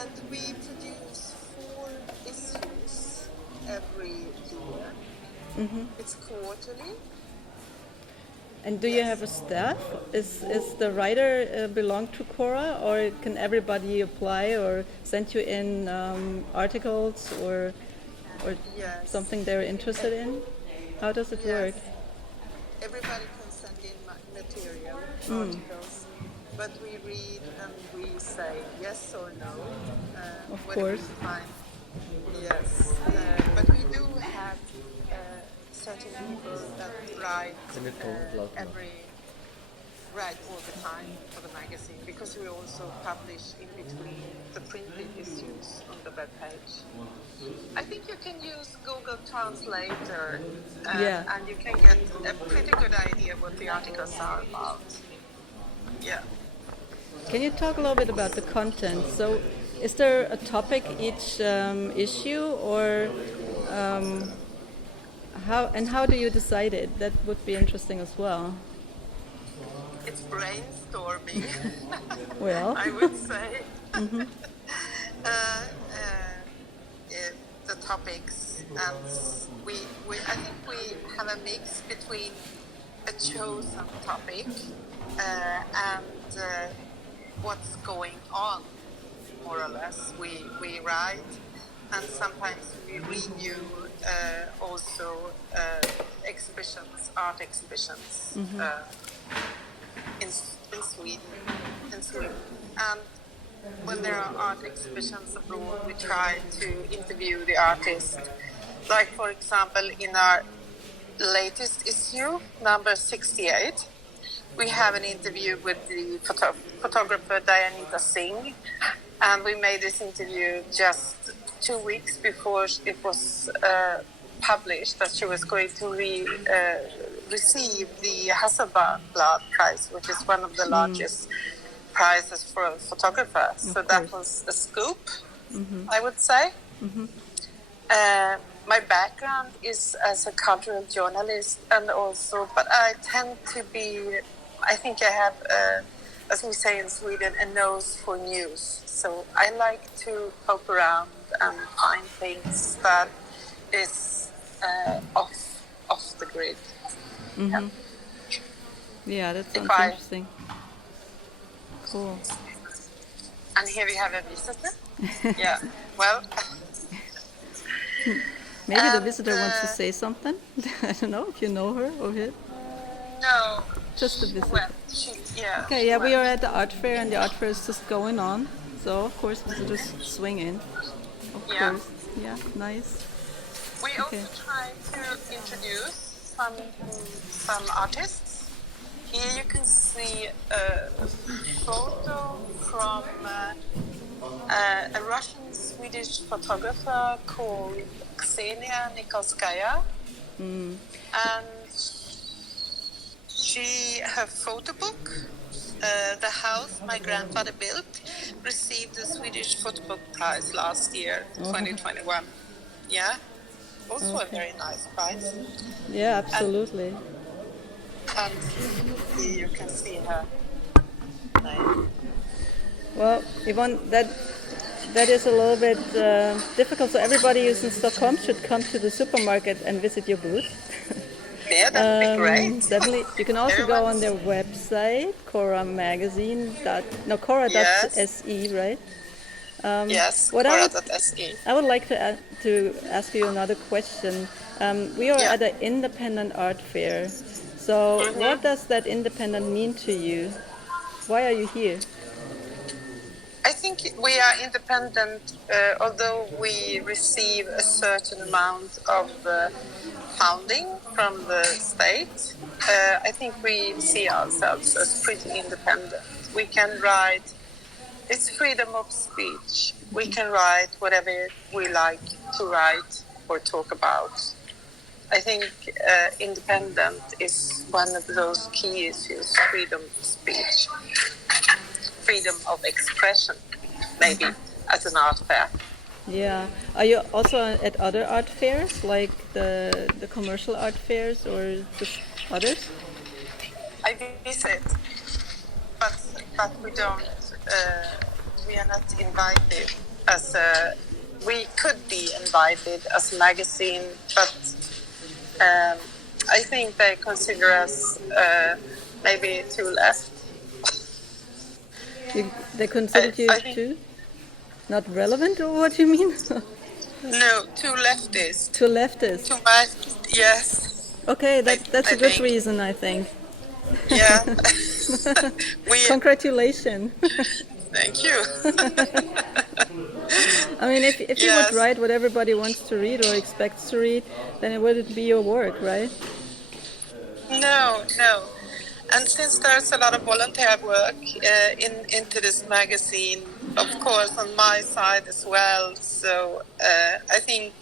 And we produce 4 issues every year. Mm-hmm. It's quarterly. And do you have a staff? Is the writer belong to Cora, or can everybody apply or send you in articles or Yes. something they're interested in? How does it work? Yes. Everybody can send in material, articles, but we read and we say yes or no. Of Whether course. we find yes, but we do have certain people that write write all the time for the magazine, because we also publish in between the printed issues on the web page. I think you can use Google Translator and you can get a pretty good idea what the articles are about. Yeah. Can you talk a little bit about the content? So, is there a topic each issue, or how do you decide it? That would be interesting as well. It's brainstorming. Well, I would say. The topics, and I think we have a mix between a chosen topic and what's going on, more or less. We write, and sometimes we review also art exhibitions in Sweden. And when there are art exhibitions abroad, we try to interview the artist. Like, for example, in our latest issue, number 68, we have an interview with the photographer Dianita Singh, and we made this interview just 2 weeks before it was published that she was going to receive the Hasselblad Prize, which is one of the largest prizes for a photographer. So that was a scoop, I would say. My background is as a cultural journalist, and also, but I tend to be, I think I have, as we say in Sweden, a nose for news. So I like to poke around and find things that is off the grid. Yeah, that sounds interesting. Cool. And here we have a visitor. Yeah, well. Maybe the visitor wants to say something. I don't know if you know her or him. No. Just a visitor. Well, okay, yeah, we are at the art fair, and the art fair is just going on. So, of course, visitors swing in. Of course. Yeah, nice. We also try to introduce some artists. Here you can see a photo from a Russian-Swedish photographer called Ksenia Nikolskaya. And her photo book, The House My Grandfather Built, received the Swedish Photo Book Prize last year, 2021. Yeah, also a very nice prize. Yeah, absolutely. And here you can see her name. Well, Yvonne, that is a little bit difficult. So everybody who's in Stockholm should come to the supermarket and visit your booth. Yeah, that would be great. Definitely. You can also go on their website, Cora Magazine. Cora.se, right? Yes, Cora.se. I would like to ask you another question. We are at an independent art fair. So what does that independent mean to you? Why are you here? I think we are independent, although we receive a certain amount of funding from the state. I think we see ourselves as pretty independent. We can write, it's freedom of speech. We can write whatever we like to write or talk about. I think independent is one of those key issues, freedom of speech. Freedom of expression, maybe, at an art fair. Yeah. Are you also at other art fairs, like the commercial art fairs, or just others? I visit, but we don't. We are not invited as a, we could be invited as a magazine, but I think they consider us maybe too left. They considered you I think too not relevant, or what do you mean? no, too leftist, Too leftist. too much. Yes, Okay, that's I a good think. reason, I think. Yeah, we. Congratulations. Thank you. I mean, if you would Yes. write what everybody wants to read or expects to read, then it wouldn't be your work, right? No, no. And since there's a lot of volunteer work into this magazine, of course, on my side as well. So I think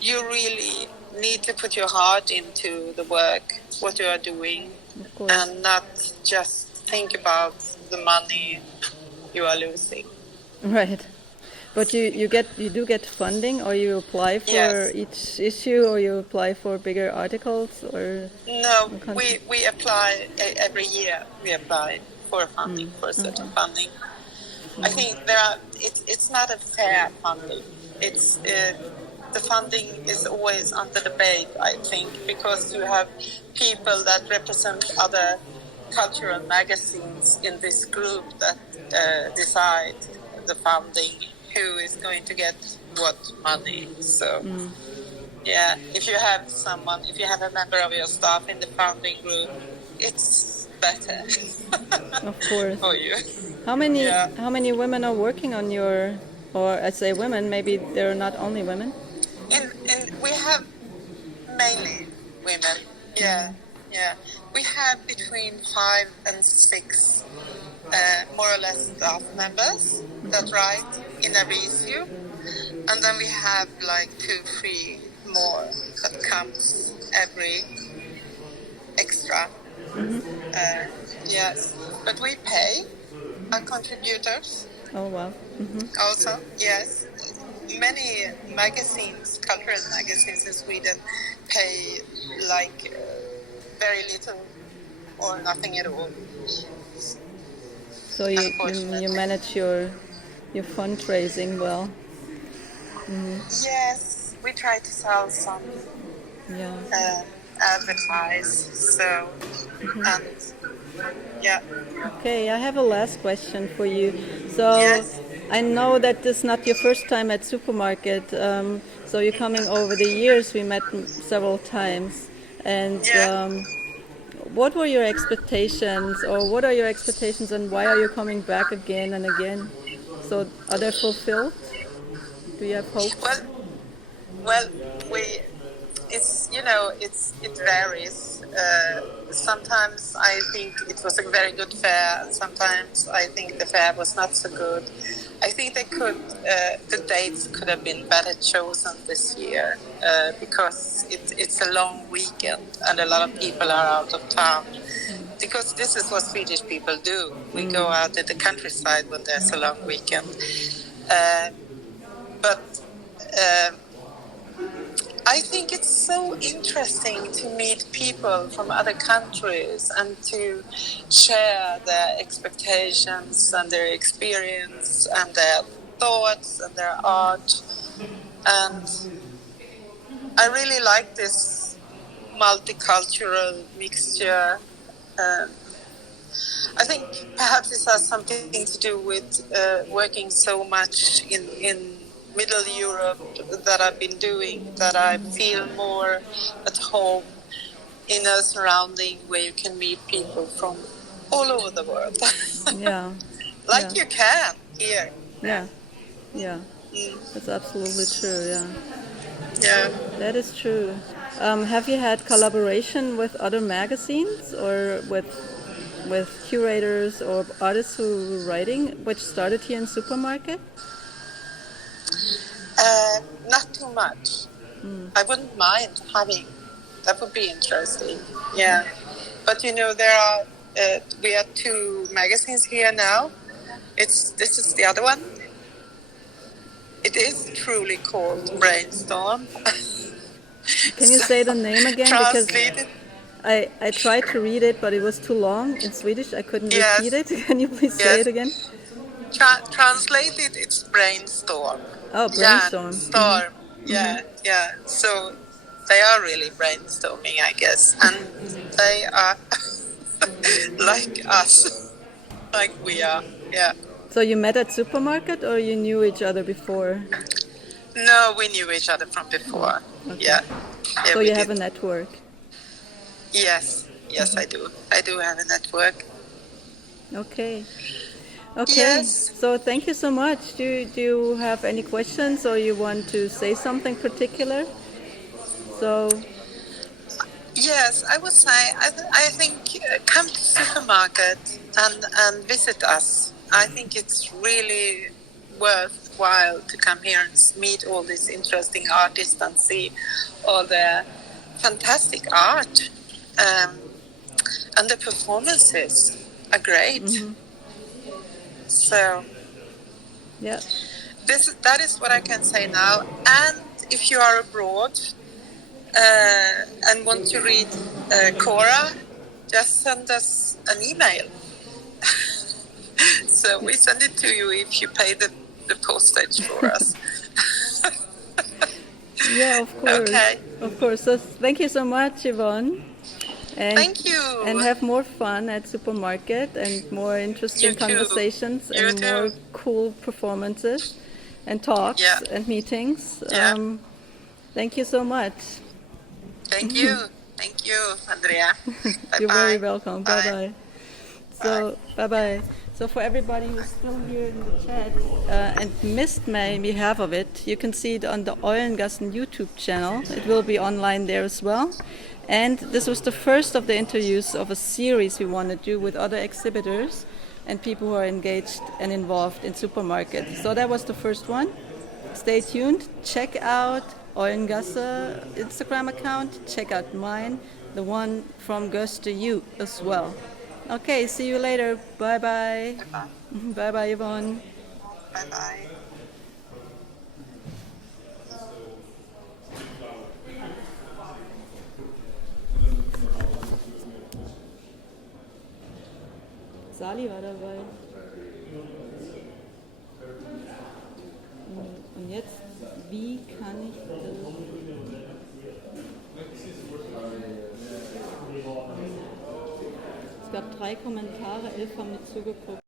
you really need to put your heart into the work, what you are doing, Of course. and not just think about the money you are losing. Right. But you do get funding, or you apply for Yes. each issue, or you apply for bigger articles, or No, we apply every year. We apply for funding, for certain funding. I think it's not a fair funding. It's the funding is always under debate, I think, because you have people that represent other cultural magazines in this group that decide the funding, who is going to get what money. So. Yeah, if you have a member of your staff in the founding group, it's better of course. for you. How many Yeah. how many women are working on your, or I say women, maybe they're not only women. And we have mainly women. Yeah, yeah. We have between 5 and 6, more or less, staff members that write in every issue, and then we have like 2, 3 more that comes every extra. Yes, but we pay our contributors Oh wow. also. Yes, many magazines, cultural magazines in Sweden, pay like very little or nothing at all. So you Unfortunately. manage your fundraising well. Yes, we try to sell some, Yeah. advertise. So, and yeah. Okay, I have a last question for you. So Yes. I know that this is not your first time at supermarket. So you're coming over the years. We met several times. And Yeah. what were your expectations, or what are your expectations, and why are you coming back again and again? So are they fulfilled? Do you have hopes? Well, we. It's it varies. Sometimes I think it was a very good fair, and sometimes I think the fair was not so good. I think the dates could have been better chosen this year because it's a long weekend and a lot of people are out of town. Because this is what Swedish people do. We go out in the countryside when there's a long weekend. But I think it's so interesting to meet people from other countries and to share their expectations and their experience and their thoughts and their art. And I really like this multicultural mixture. I think perhaps this has something to do with working so much in Middle Europe that I've been doing, that I feel more at home in a surrounding where you can meet people from all over the world. Yeah. Like Yeah. you can here. Yeah. Yeah. That's absolutely true. Yeah. Yeah. That is true. Have you had collaboration with other magazines, or with curators or artists who were writing, which started here in Supermarket? Not too much. I wouldn't mind having. That would be interesting. Yeah. But there are we have 2 magazines here now. This is the other one. It is truly called Brainstorm. Can you say the name again? Because Translated. I tried to read it, but it was too long in Swedish. I couldn't Yes. repeat it. Can you please say Yes. it again? Translated, it's brainstorm. Oh, brainstorm. Storm. Yeah, yeah. So they are really brainstorming, I guess, and they are like us, like we are. Yeah. So you met at supermarket, or you knew each other before? No, we knew each other from before. Okay. Yeah. Yeah, So we you have did. a network. Yes. Yes, I do. I do have a network. Okay. Okay. Yes. So thank you so much. Do you have any questions, or you want to say something particular? So Yes, I would say I think come to supermarket and visit us. I think it's really worthwhile to come here and meet all these interesting artists and see all the fantastic art. And the performances are great. So yeah. that is what I can say now. And if you are abroad and want to read Cora, just send us an email. So we send it to you if you pay the postage for us. Yeah, of course. Okay. Of course. So thank you so much, Yvonne. And, Thank you. And have more fun at supermarket and more interesting You too. conversations You and too. more cool performances and talks Yeah. and meetings. Yeah. Thank you so much. Thank you. Thank you, Andrea. Bye-bye. You're very welcome. Bye. Bye-bye. So, bye-bye. So for everybody who's still here in the chat and missed maybe half of it, you can see it on the EULENGASSE YouTube channel. It will be online there as well. And this was the first of the interviews of a series we want to do with other exhibitors and people who are engaged and involved in supermarkets. So that was the first one. Stay tuned. Check out EULENGASSE Instagram account. Check out mine, the one from Goes to You as well. Okay, see you later. Bye-bye. Bye-bye. Bye-bye, Yvonne. Bye-bye. Sali war dabei. Und jetzt, wie kann ich das... Es gab 3 Kommentare, 11 haben nicht zugeguckt.